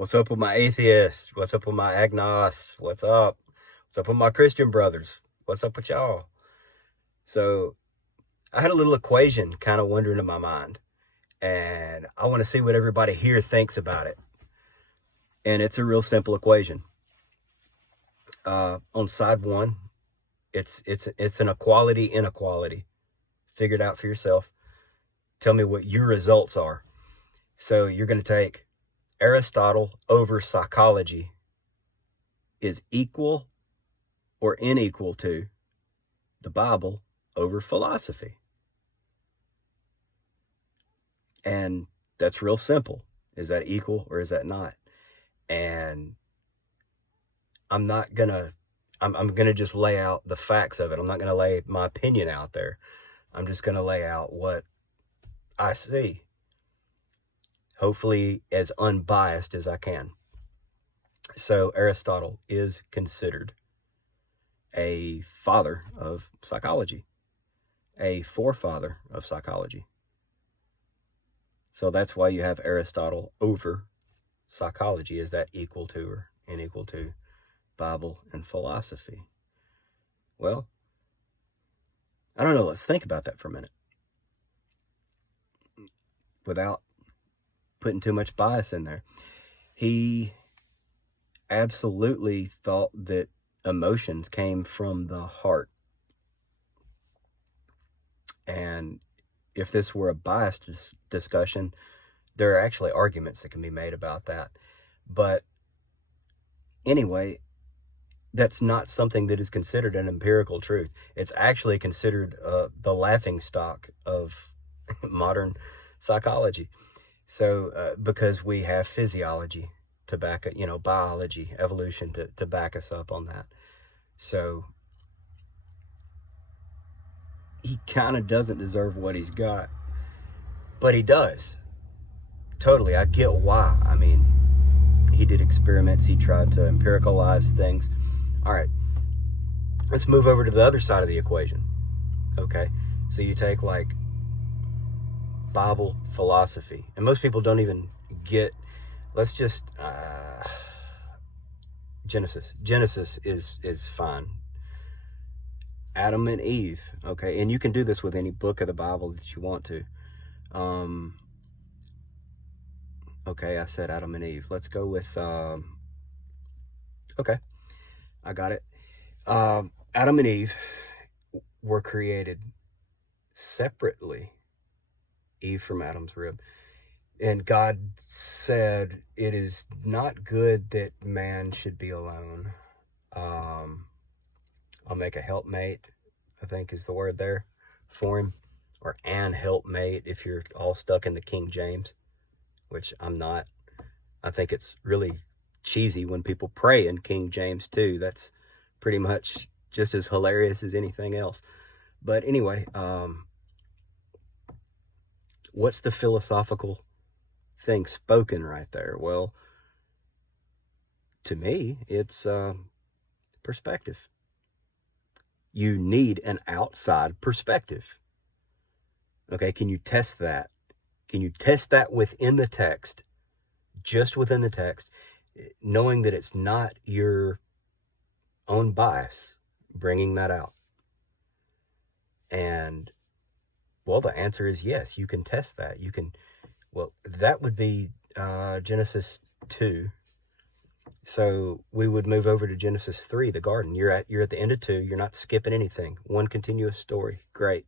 What's up with my atheists? What's up with my agnostics? What's up? What's up with my Christian brothers? What's up with y'all? So I had a little equation kind of wandering in my mind, and I want to see what everybody here thinks about it. And it's a real simple equation. On side one, it's an equality inequality. Figure it out for yourself. Tell me what your results are. So you're going to take Aristotle over psychology is equal or unequal to the Bible over philosophy. And that's real simple. Is that equal or is that not? And I'm gonna just lay out the facts of it. I'm not gonna lay my opinion out there. I'm just gonna lay out what I see. Hopefully as unbiased as I can. So Aristotle is considered a father of psychology, a forefather of psychology. So that's why you have Aristotle over psychology. Is that equal to or unequal to Bible and philosophy? Well, I don't know. Let's think about that for a minute without putting too much bias in there. He absolutely thought that emotions came from the heart. And if this were a biased discussion, there are actually arguments that can be made about that. But anyway, that's not something that is considered an empirical truth. It's actually considered the laughing stock of modern psychology. So because we have physiology to back it, biology, evolution to back us up on that. So he kind of doesn't deserve what he's got, but he does. Totally, I get why. I mean, he did experiments, he tried to empiricalize things. All right, let's move over to the other side of the equation. Okay, so you take like Bible philosophy, and most people don't even get, let's just, Genesis is fine. Adam and Eve, okay, and you can do this with any book of the Bible that you want to. Okay, I said Adam and Eve. Let's go with, okay, I got it. Adam and Eve were created separately, Eve from Adam's rib. And God said, it is not good that man should be alone. I'll make a helpmate, I think is the word there, for him. Or an helpmate if you're all stuck in the King James, which I'm not. I think it's really cheesy when people pray in King James too. That's pretty much just as hilarious as anything else. But anyway, what's the philosophical thing spoken right there? Well, to me, it's perspective. You need an outside perspective. Okay, can you test that? Can you test that within the text, just within the text, knowing that it's not your own bias bringing that out? And, well, the answer is yes, you can test that. You can, well, that would be Genesis 2. So we would move over to Genesis 3, the garden. You're at the end of 2. You're not skipping anything. One continuous story. Great.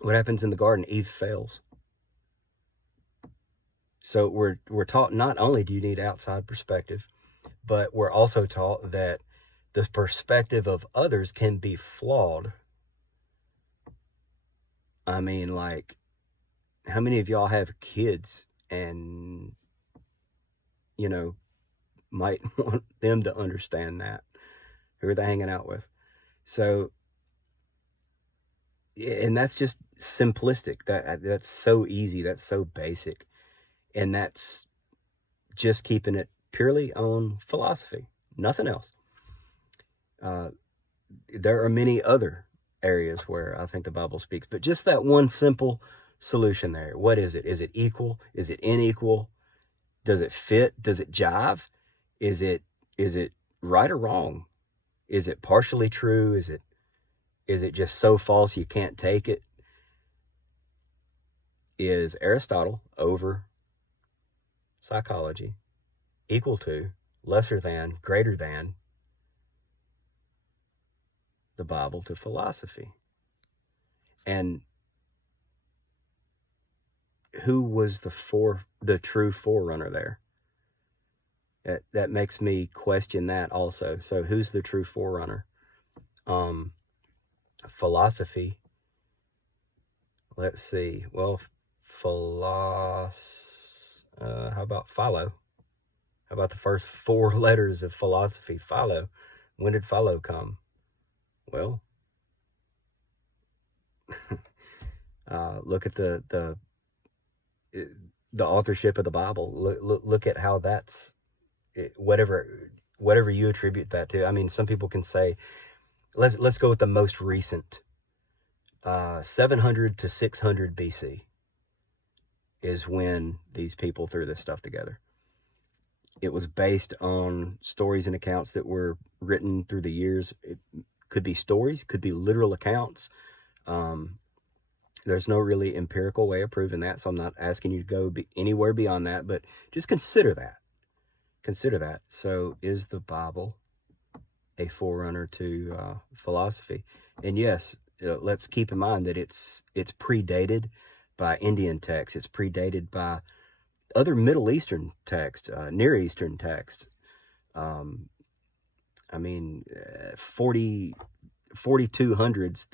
What happens in the garden? Eve fails. So we're taught not only do you need outside perspective, but we're also taught that the perspective of others can be flawed. I mean, like, how many of y'all have kids and, might want them to understand that? Who are they hanging out with? So, and that's just simplistic. That's so easy. That's so basic. And that's just keeping it purely on philosophy, nothing else. There are many other areas where I think the Bible speaks, but just that one simple solution there. What is it? Is it equal? Is it unequal? Does it fit? Does it jive? Is it right or wrong? Is it partially true? Is it just so false you can't take it? Is Aristotle over psychology equal to, lesser than, greater than the Bible to philosophy? And who was the true forerunner there? That makes me question that also. So who's the true forerunner? Philosophy. Let's see. Well, how about Philo? How about the first 4 letters of philosophy? Philo. When did Philo come? Well, look at the authorship of the Bible. Look at how that's whatever you attribute that to. I mean, some people can say, let's go with the most recent. 700 to 600 BC is when these people threw this stuff together. It was based on stories and accounts that were written through the years. It could be stories, could be literal accounts. There's no really empirical way of proving that, so I'm not asking you to go anywhere beyond that, but just consider that. Consider that. So is the Bible a forerunner to philosophy? And yes, let's keep in mind that it's predated by Indian texts. It's predated by other Middle Eastern texts, Near Eastern texts. I mean, 4200's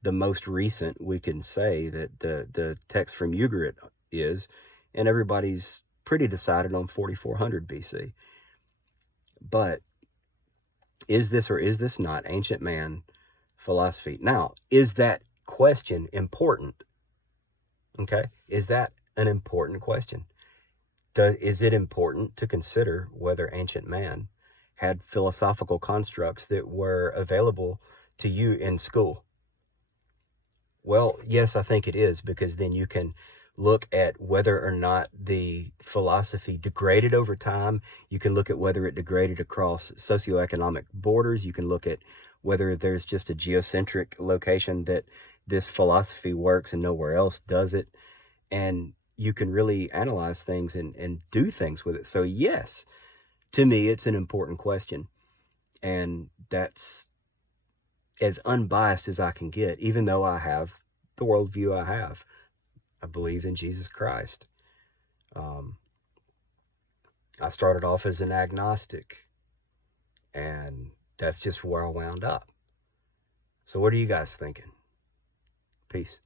the most recent we can say that the text from Ugarit is, and everybody's pretty decided on 4400 BC. But is this or is this not ancient man philosophy? Now, is that question important? Okay, is that an important question? Is it important to consider whether ancient man had philosophical constructs that were available to you in school? Well, yes, I think it is, because then you can look at whether or not the philosophy degraded over time. You can look at whether it degraded across socioeconomic borders. You can look at whether there's just a geocentric location that this philosophy works and nowhere else does it. And you can really analyze things and do things with it. So yes, to me, it's an important question. And that's as unbiased as I can get, even though I have the worldview I have. I believe in Jesus Christ. I started off as an agnostic, and that's just where I wound up. So what are you guys thinking? Peace.